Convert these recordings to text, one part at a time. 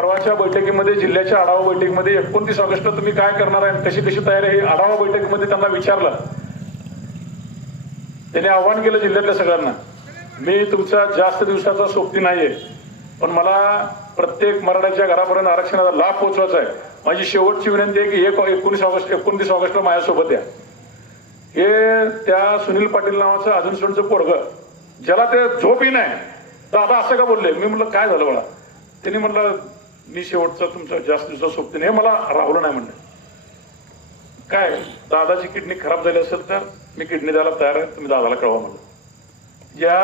परवाच्या बैठकीमध्ये जिल्ह्याच्या आढावा बैठकीमध्ये एकोणतीस ऑगस्टला तुम्ही काय करणार आहे? कशी कशी तयारी आहे? हे आढावा बैठकीमध्ये त्यांना विचारलं. त्यांनी आव्हान केलं जिल्ह्यातल्या सगळ्यांना. मी तुमचा जास्त दिवसाचा सोबती नाहीये पण मला प्रत्येक मराठ्याच्या घरापर्यंत आरक्षणाचा लाभ पोहोचवायचा आहे. माझी शेवटची विनंती आहे की एक एकोणीस ऑगस्ट एकोणतीस ऑगस्टला माझ्यासोबत या. हे त्या सुनील पाटील नावाचं अजून सोडचं पोरग ज्याला ते झोपही नाही. दादा असं का बोलले? मी म्हटलं काय झालं मला त्यांनी म्हटलं मी शेवटचा तुमचा जास्त दिवसा सोबती नाही हे मला राहुलं नाही म्हणलं काय दादाची किडनी खराब झाली असेल तर मी किडनी द्यायला तयार आहे तुम्ही दादाला कळवा म्हणलं या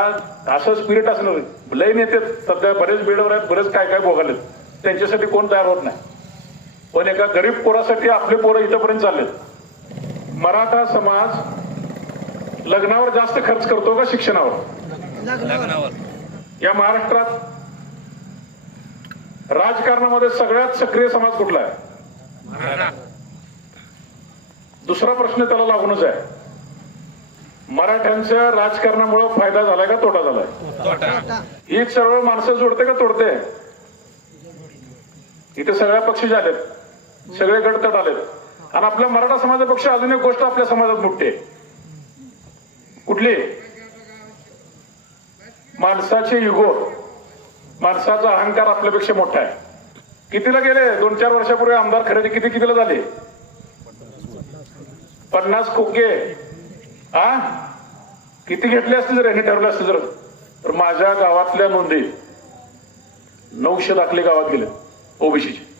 असं स्पिरिट असणार लय नेते सध्या बरेच बेडवर आहेत बरेच काय काय भोगालेत. त्यांच्यासाठी कोण तयार होत नाही. पण एका गरीब पोरासाठी आपले पोरं इथंपर्यंत चाललेत. मराठा समाज लग्नावर जास्त खर्च करतो का शिक्षणावर? लग्नावर. या महाराष्ट्रात राजकारणामध्ये सगळ्यात सक्रिय समाज कुठला आहे? दुसरा प्रश्न त्याला लागूनच आहे. मराठ्यांच्या राजकारणामुळे फायदा झालाय का तोटा झालाय? ही सर्व माणसं जोडते का तोडते? इथे सगळ्या पक्षी झालेत. सगळे गटतट आलेत. आणि आपल्या मराठा समाजापेक्षा अजून एक गोष्ट आपल्या समाजात मोठी आहे. कुठली? माणसाचे युगो माणसाचा अहंकार आपल्यापेक्षा मोठा आहे. कितीला गेले? दोन चार वर्षापूर्वी आमदार खरेदी किती कितीला झाले? पन्नास खोके आ? किती घेतले असते जर यांनी ठरवलं असते जर. तर माझ्या गावातल्या नोंदी. नऊशे दाखले गावात गेले. ओबीसीचे.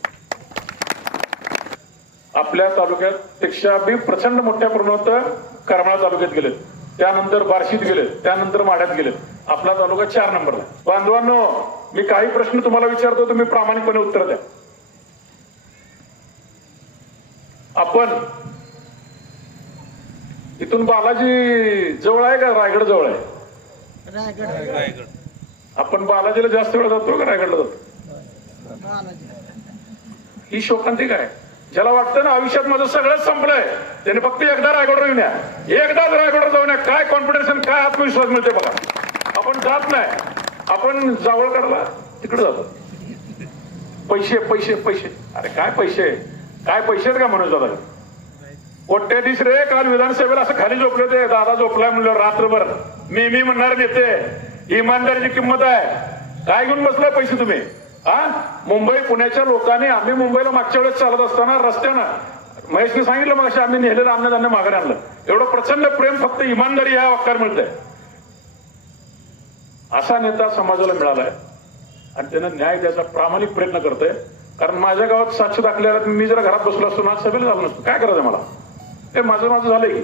आपल्या तालुक्यात पेक्षा बी प्रचंड मोठ्या प्रमाणात करमाळा तालुक्यात गेले. त्यानंतर बार्शीत गेले. त्यानंतर माढ्यात गेले. आपला तालुका चार नंबरला. बांधवांनो मी काही प्रश्न तुम्हाला विचारतो तुम्ही प्रामाणिकपणे उत्तर द्या. आपण इथून बालाजी जवळ आहे का? रायगड जवळ आहे? रायगड. रायगड आपण बालाजीला जास्त वेळ जातो का? रायगडला जातो. ही शोकांतिक आहे. ज्याला वाटतं ना आयुष्यात माझं सगळंच संपलंय त्याने फक्त एकदा रायगडवर येऊन या. एकदाच रायगडवर जाऊन या. काय कॉन्फिडन्स काय आत्मविश्वास मिळते बघा. आपण जात नाही. आपण जावळकडला तिकडे जातो. पैसे पैसे पैसे. अरे काय पैसे? काय पैसे आहेत का म्हणून दादा कोट्याधीश रे काल विधानसभेला असं खाली झोपले होते. दादा झोपलाय म्हणलं रात्रभर. मी मी म्हणणार नेते. इमानदारीची किंमत आहे. काय घेऊन बसलाय पैसे तुम्ही? हा मुंबई पुण्याच्या लोकांनी आम्ही मुंबईला मागच्या वेळेस चालत असताना रस्त्यानं महेशने सांगितलं मग आम्ही नेलेलं अन्नधान्य मागे आणलं. एवढं प्रचंड प्रेम फक्त इमानदारी या वाक्यावर मिळतंय. असा नेता समाजाला मिळालाय. आणि त्यानं न्याय द्यायचा प्रामाणिक प्रयत्न करतोय. कारण माझ्या गावात साक्ष दाखल्यावर मी जरा घरात बसलो असतो ना सभेला झालो नसतो काय करायचं मला? हे माझं माझं झालंय की.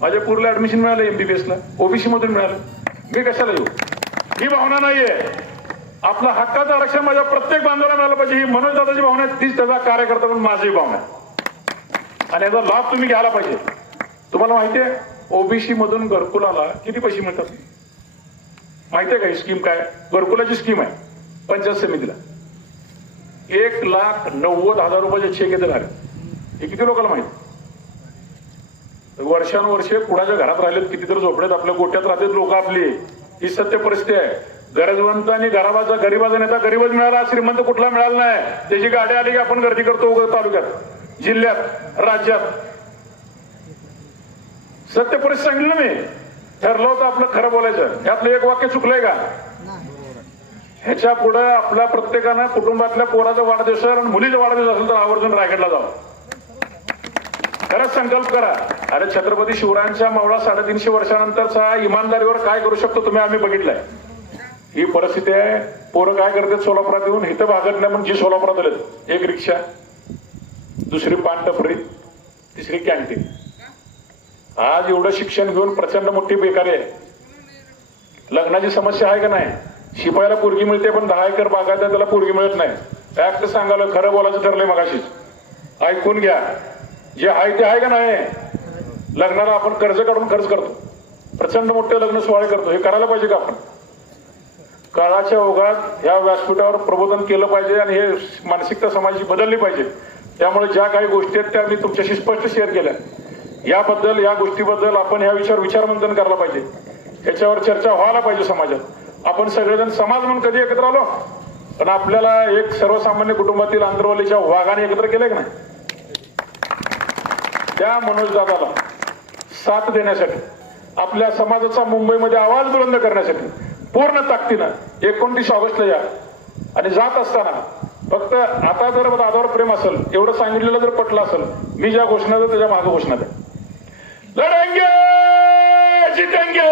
माझ्या पूरला ऍडमिशन मिळालं एमबीबीएसला ओबीसी मधून मिळालं. मी कशाला येऊ? ही भावना नाहीये. आपलं हक्काचं आरक्षण माझ्या प्रत्येक बांधवाला मिळालं पाहिजे. ही मनोज दादाची भावना आहे तीच त्याचा कार्यकर्ता पण माझी भावना आहे. आणि याचा लाभ तुम्ही घ्यायला पाहिजे. तुम्हाला माहितीये ओबीसी मधून घरकुलाला किती पैसे मिळतात? माहितीये का ही स्कीम काय? घरकुलाची स्कीम आहे. पंचायत समितीला. एक लाख नव्वद हजार रुपयाचे चेक येते ना हे किती लोकांना माहिती? वर्षानुवर्षे कुणाच्या घरात राहिलेत? कितीतरी झोपडेत आपल्या गोट्यात राहतात लोक आपली. ही सत्य परिस्थिती आहे. गरजवंत आणि गरीबाचा गरीबाचा नेता गरीबच मिळाला श्रीमंत कुठला मिळाला नाही. त्याची गाडी आली की आपण गर्दी करतो तालुक्यात जिल्ह्यात राज्यात. सत्य परिस्थिती सांगली ना मी. ठरलं होतं आपलं खरं बोलायचं. यातलं एक वाक्य चुकलंय का? ह्याच्या पुढे आपल्या प्रत्येकानं कुटुंबातल्या पोराचा वाढदिवस आणि मुलीचा वाढदिवस असेल तर आवर्जून रायगडला जावं. खरंच संकल्प करा. अरे छत्रपती शिवरायांच्या मावळा साडेतीनशे वर्षानंतरचा इमानदारीवर काय करू शकतो तुम्ही आम्ही बघितलंय. ही परिस्थिती आहे. पोरं काय करतात? सोलापुरात येऊन इथं भागत नाही म्हणून जी सोलापुरात आलेत. एक रिक्षा दुसरी पान टपरी तिसरी कॅन्टीन. आज एवढं शिक्षण घेऊन प्रचंड मोठी बेकारी आहे. लग्नाची समस्या आहे का नाही? शिपायाला पोरगी मिळते पण दहा एकर बागायत त्याला पोरगी मिळत नाही. ऍक्ट सांगायला खरं बोलायचं ठरलंय मगाशीच ऐकून घ्या. जे आहे ते आहे का नाही? लग्नाला आपण कर्ज काढून खर्च करतो. प्रचंड मोठे लग्न सोहळे करतो. हे करायला पाहिजे का आपण? काळाच्या ओघात या व्यासपीठावर प्रबोधन केलं पाहिजे आणि हे मानसिकता समाजाची बदलली पाहिजे. त्यामुळे ज्या काही गोष्टी आहेत त्या मी तुमच्याशी स्पष्ट शेअर केल्या. याबद्दल या गोष्टीबद्दल आपण या विषयावर विचारमंथन करायला पाहिजे. याच्यावर चर्चा व्हायला पाहिजे समाजात. आपण सगळेजण समाज म्हणून कधी एकत्र आलो? पण आपल्याला एक सर्वसामान्य कुटुंबातील आंध्रवालीच्या वाघाने एकत्र केले का नाही? त्या मनोज दादाला साथ देण्यासाठी आपल्या समाजाचा मुंबईमध्ये आवाज बुलंद करण्यासाठी पूर्ण ताकदीनं एकोणतीस ऑगस्टला या. आणि जात असताना फक्त आता जर दादावर प्रेम असेल एवढं सांगितलेलं जर पटलं असेल मी ज्या घोषणा त्याच्यामागे घोषणा द्या. लढेंगे जितेंगे